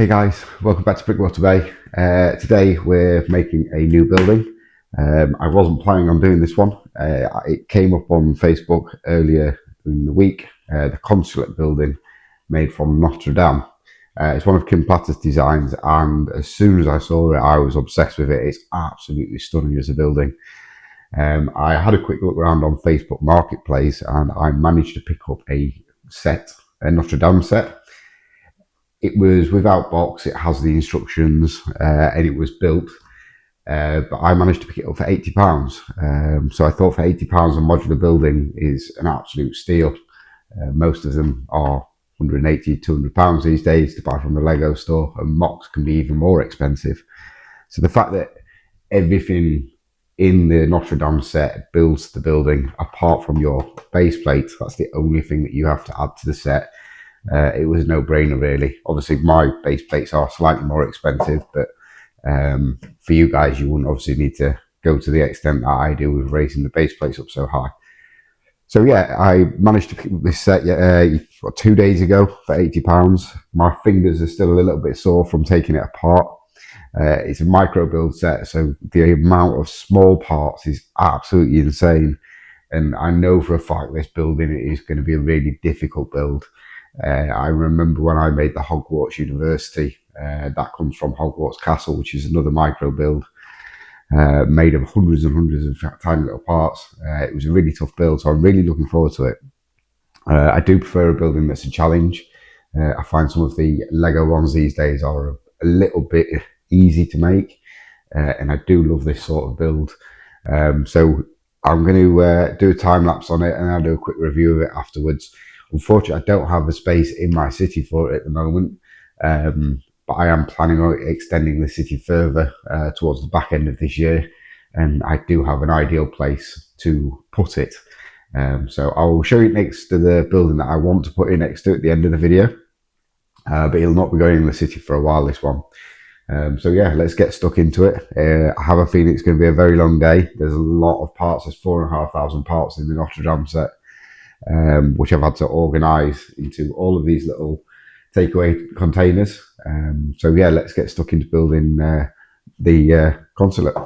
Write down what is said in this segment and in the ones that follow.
Hey guys, welcome back to Brick Notre Damn. Today we're making a new building. I wasn't planning on doing this one. It came up on Facebook earlier in the week. The Consulate Building made from Notre Dame. It's one of Kim Platter's designs, and as soon as I saw it, I was obsessed with it. It's absolutely stunning as a building. I had a quick look around on Facebook Marketplace, and I managed to pick up a Notre Dame set. It was without box, it has the instructions, and it was built. But I managed to pick it up for £80. So I thought for £80 a modular building is an absolute steal. Most of them are £180, £200 these days to buy from the Lego store, and mocks can be even more expensive. So the fact that everything in the Notre Dame set builds the building apart from your base plate, that's the only thing that you have to add to the set. It was a no-brainer, really. Obviously, my base plates are slightly more expensive, but for you guys, you wouldn't obviously need to go to the extent that I do with raising the base plates up so high. So yeah, I managed to pick up this set 2 days ago for £80. My fingers are still a little bit sore from taking it apart. It's a micro build set, so the amount of small parts is absolutely insane. And I know for a fact this building is going to be a really difficult build. I remember when I made the Hogwarts University, that comes from Hogwarts Castle, which is another micro build, made of hundreds and hundreds of tiny little parts. It was a really tough build, so I'm really looking forward to it. I do prefer a building that's a challenge. I find some of the Lego ones these days are a little bit easy to make, and I do love this sort of build. So I'm going to do a time lapse on it, and I'll do a quick review of it afterwards. Unfortunately, I don't have the space in my city for it at the moment, but I am planning on extending the city further towards the back end of this year, and I do have an ideal place to put it. So I'll show you next to the building that I want to put it next to at the end of the video, but it'll not be going in the city for a while, this one. So yeah, let's get stuck into it. I have a feeling it's going to be a very long day. There's a lot of parts. There's 4,500 parts in the Notre Dame set. Which I've had to organise into all of these little takeaway containers. So yeah, let's get stuck into building the consulate.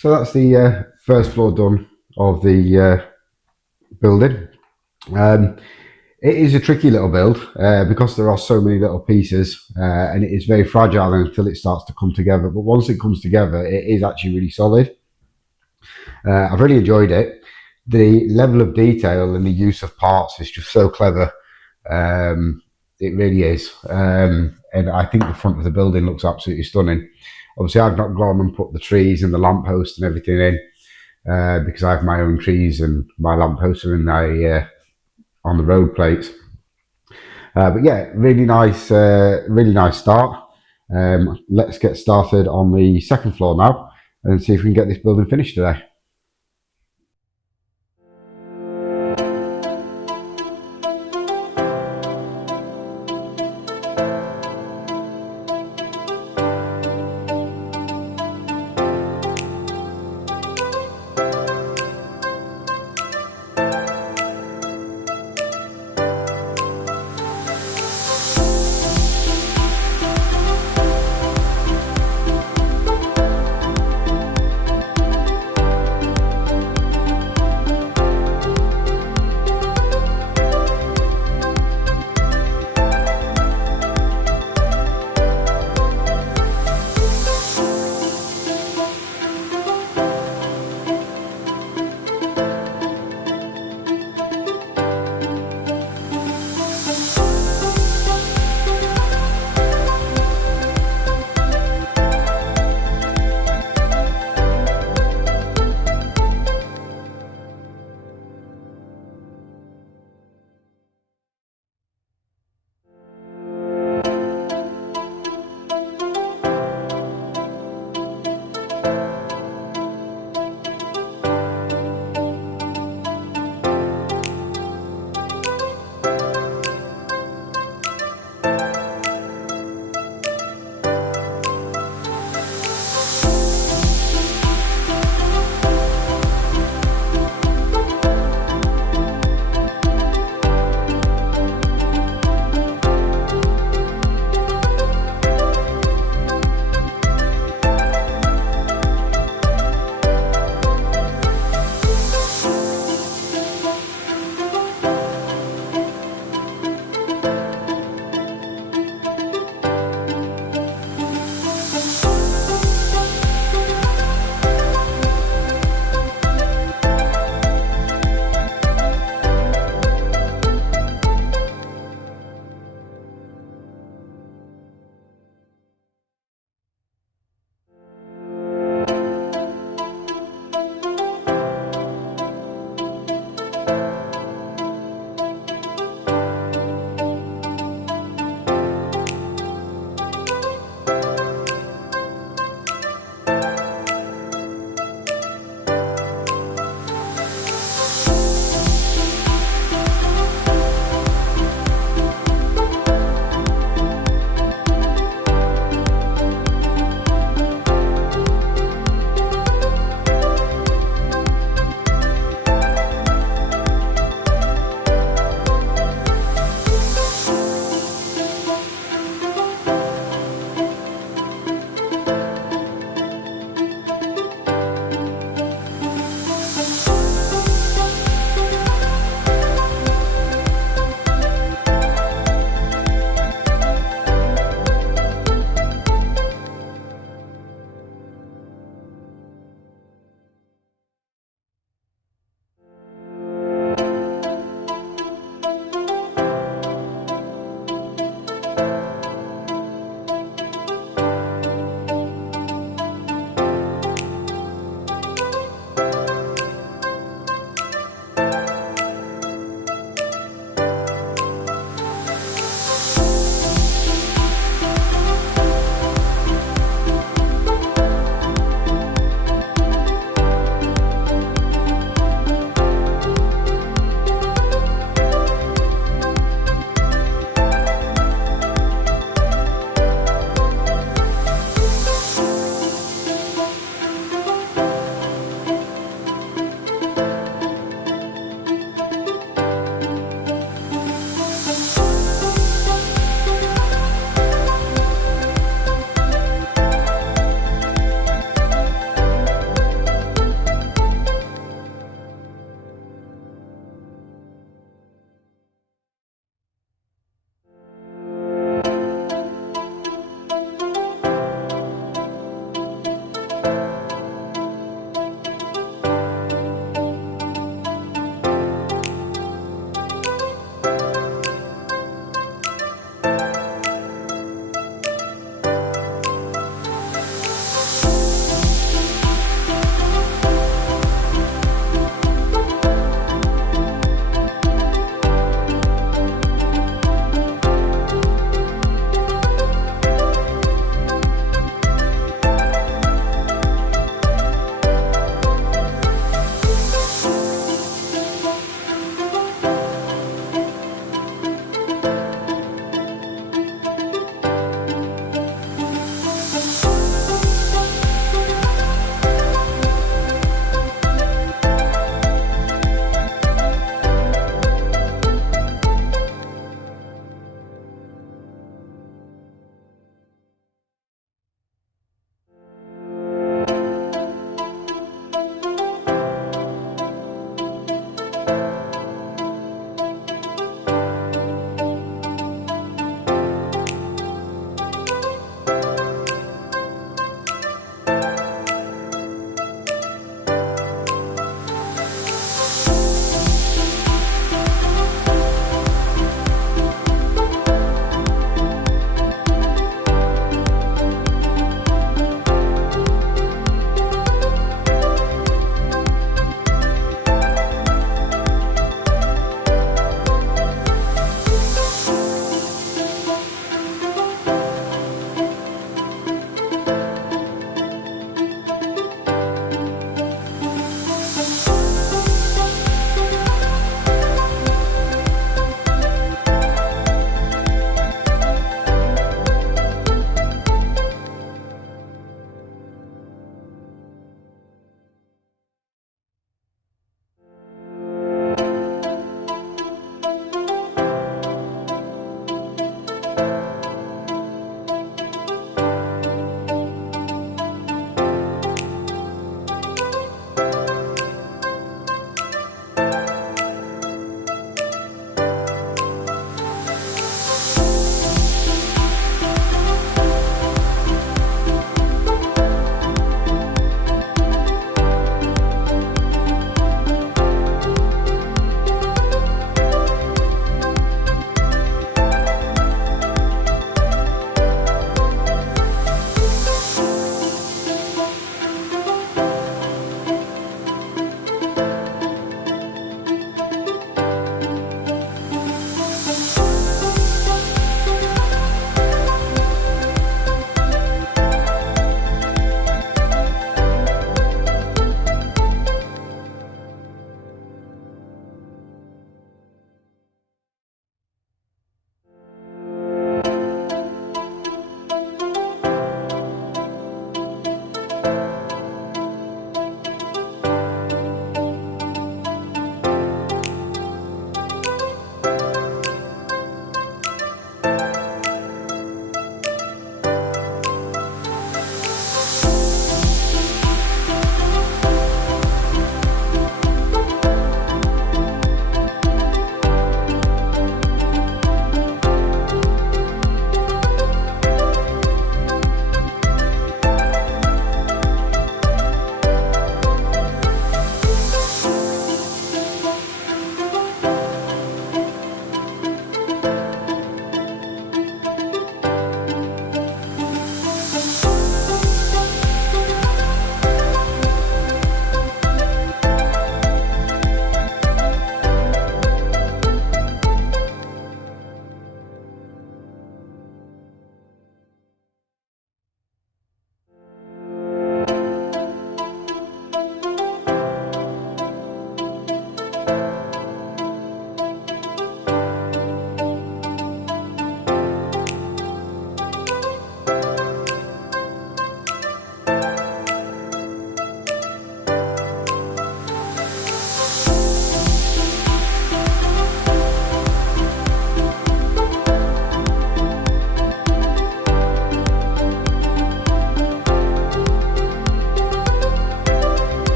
So that's the first floor done of the building. It is a tricky little build because there are so many little pieces and it is very fragile until it starts to come together. But once it comes together, it is actually really solid. I've really enjoyed it. The level of detail and the use of parts is just so clever. It really is. And I think the front of the building looks absolutely stunning. Obviously, I've not gone and put the trees and the lamppost and everything in because I have my own trees and my lampposts are in on the road plates. But yeah, really nice start. Let's get started on the second floor now and see if we can get this building finished today.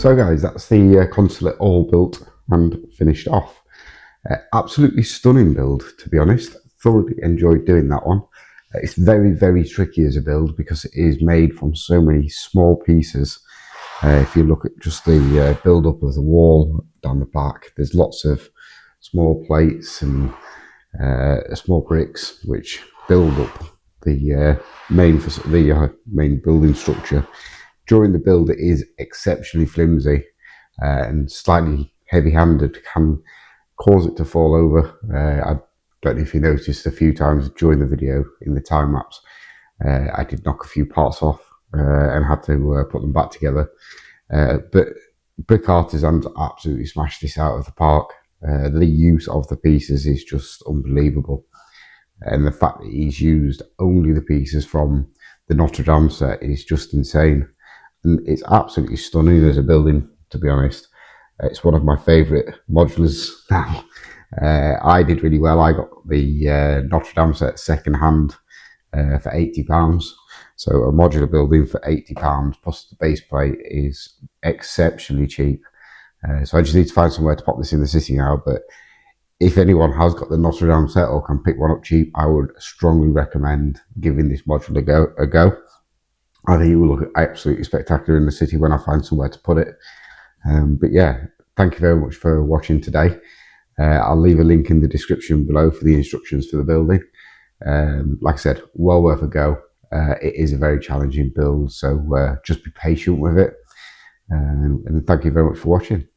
So guys, that's the Consulate all built and finished off. Absolutely stunning build, to be honest. Thoroughly enjoyed doing that one. It's very, very tricky as a build because it is made from so many small pieces. If you look at just the build up of the wall down the back, there's lots of small plates and small bricks which build up the main building structure. During the build, it is exceptionally flimsy and slightly heavy-handed, can cause it to fall over. I don't know if you noticed a few times during the video in the time lapse, I did knock a few parts off and had to put them back together. But Brick Artisans absolutely smashed this out of the park. The use of the pieces is just unbelievable. And the fact that he's used only the pieces from the Notre Dame set is just insane. And it's absolutely stunning as a building, to be honest. It's one of my favourite modulars now. I did really well. I got the Notre Dame set second hand for £80. So a modular building for £80 plus the base plate is exceptionally cheap. So I just need to find somewhere to pop this in the city now. But if anyone has got the Notre Dame set or can pick one up cheap, I would strongly recommend giving this module a go. I think it will look absolutely spectacular in the city when I find somewhere to put it. But yeah, thank you very much for watching today. I'll leave a link in the description below for the instructions for the building. Like I said, well worth a go. It is a very challenging build, so just be patient with it. And thank you very much for watching.